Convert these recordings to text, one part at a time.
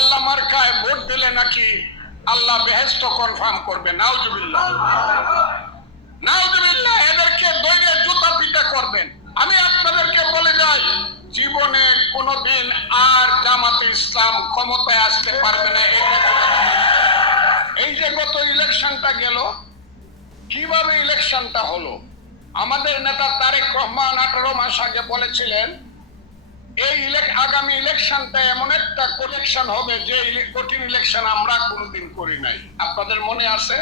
পাল্লা মার্কায় ভোট দিলে নাকি আল্লাহ বেহেশত কনফার্ম করবে। নাউজুবিল্লাহ, নাউজুবিল্লাহ। এদেরকে দৈরে জুতা পিটা করবেন। আমি আপনাদেরকে বলে যাই, জীবনে কোনোদিন আর জামাতে ইসলাম ক্ষমতায় আসতে পারবে না। এই যে গত ইলেকশনটা গেল, কিভাবে ইলেকশনটা হলো? আমাদের নেতা তারেক রহমান 18 মাস আগে বলেছিলেন এই আগামী ইলেকশনটা এমন একটা ইলেকশন হবে যে কঠিন ইলেকশন আমরা কোনোদিন করি নাই। আপনাদের মনে আছে?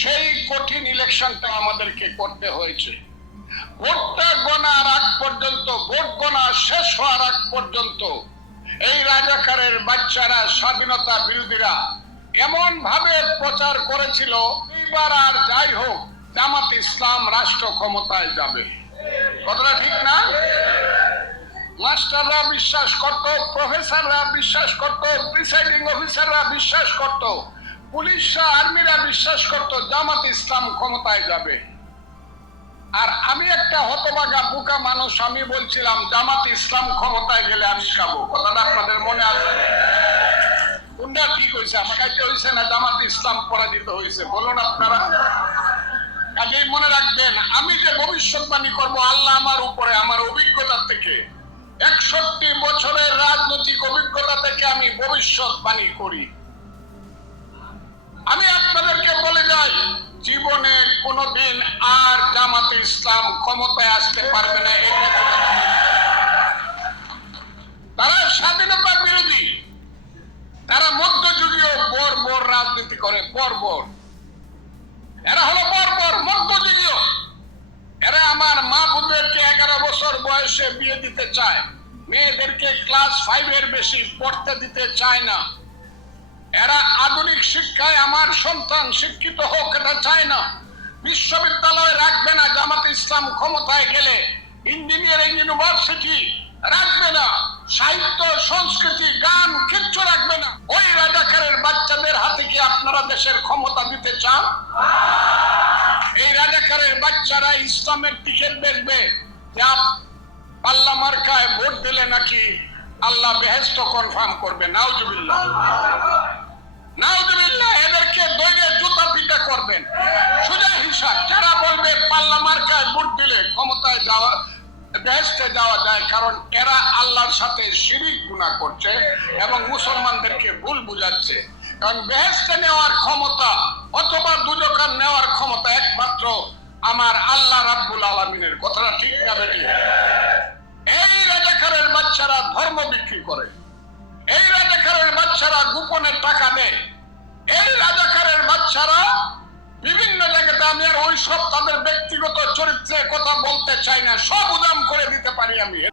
সেই কঠিন ইলেকশনটা আমাদেরকে করতে হয়েছে। ভোটটা গণার আগ পর্যন্ত, ভোট গণা শেষ হওয়ার আগ পর্যন্ত এই রাজাকারের বাচ্চারা, স্বাধীনতা বিরোধীরা এমন ভাবে প্রচার করেছিল এইবার আর যাই হোক জামাত ইসলাম রাষ্ট্র ক্ষমতায় যাবে। কথাটা ঠিক না? মাস্টাররা বিশ্বাস করত, প্রফেসররা বিশ্বাস করত, প্রিসাইডিং অফিসাররা বিশ্বাস করত, পুলিশরা, আর্মিরা বিশ্বাস করত জামাত ইসলাম ক্ষমতায় যাবে। আর আমি একটা হতভাগা বোকা মানুষ, আমি বলছিলাম জামাত ইসলাম ক্ষমতায় গেলে আমি খাবো। কথাটা আপনাদের মনে আছে? কোনটা ঠিক হয়েছে? আমার কাছে হয়েছে না জামাত ইসলাম পরাজিত হয়েছে? বলুন আপনারা। কাজেই মনে রাখবেন, আমি যে ভবিষ্যৎবাণী করব আল্লাহ আমার উপরে, আমার অভিজ্ঞতা থেকে, 61 বছরের রাজনৈতিক অভিজ্ঞতা থেকে আমি ভবিষ্যৎবাণী করি। আমি আপনাদেরকে বলে যাই, জীবনে কোনোদিন আর জামাতে ইসলাম ক্ষমতায় আসতে পারবে না। তারা স্বাধীনতা বিরোধী, তারা মধ্যযুগীয় বর্বর রাজনীতি করে। বর্বর, এরা হলো বর্বর, মধ্যযুগীয়। এরা আমার মা বোনদেরকে 11 বছর বয়সে বিয়ে দিতে চায়, মেয়েদেরকে ক্লাস 5 এর বেশি পড়তে দিতে চায় না। এরা আধুনিক শিক্ষায় আমার সন্তান শিক্ষিত হোক এটা চায় না। বিশ্ববিদ্যালয় রাখবে না জামাত ইসলাম ক্ষমতায় গেলে, ইঞ্জিনিয়ারিং ইউনিভার্সিটি রাখবে না, সাহিত্য, সংস্কৃতি, গান কিচ্ছু রাখবে না। ওই রাজাকারের বাচ্চাদের হাতে কি আপনারা দেশের ক্ষমতা দিতে চান? এই রাজাকারের বাচ্চারা ইসলামের টিকিট বেচবে, যে পাল্লা মার্কায় ভোট দিলে নাকি আল্লাহ বেহেশত কনফার্ম করবে। নাউজুবিল্লাহ, নাউজুবিল্লাহ। এদেরকে দৈরে জুতা পিটা করবেন। সোজা হিসাব, যারা বলবে পাল্লা মার্কায় ভোট দিলে ক্ষমতায় যাওয়া, বেহেশতে যাওয়া যায়, কারণ এরা আল্লাহর সাথে শিরিক গুনাহ করছে এবং মুসলমানদেরকে ভুল বুঝাচ্ছে। কারণ বেহেশতে নেওয়ার ক্ষমতা অথবা দুজকার নেওয়ার ক্ষমতা একমাত্র আমার আল্লাহ রাব্বুল আলামিনের। কথাটা ঠিক না বেটি? এই রাজাকারের বাচ্চারা ধর্ম বিক্রি করে, এই রাজাকারের বাচ্চারা গোপনে টাকা দেয়, এই রাজাকারের বাচ্চারা বিভিন্ন জায়গাতে, আমি আর ওই সব তাদের ব্যক্তিগত চরিত্রের কথা বলতে চাই না, সব উদাম করে দিতে পারি আমি।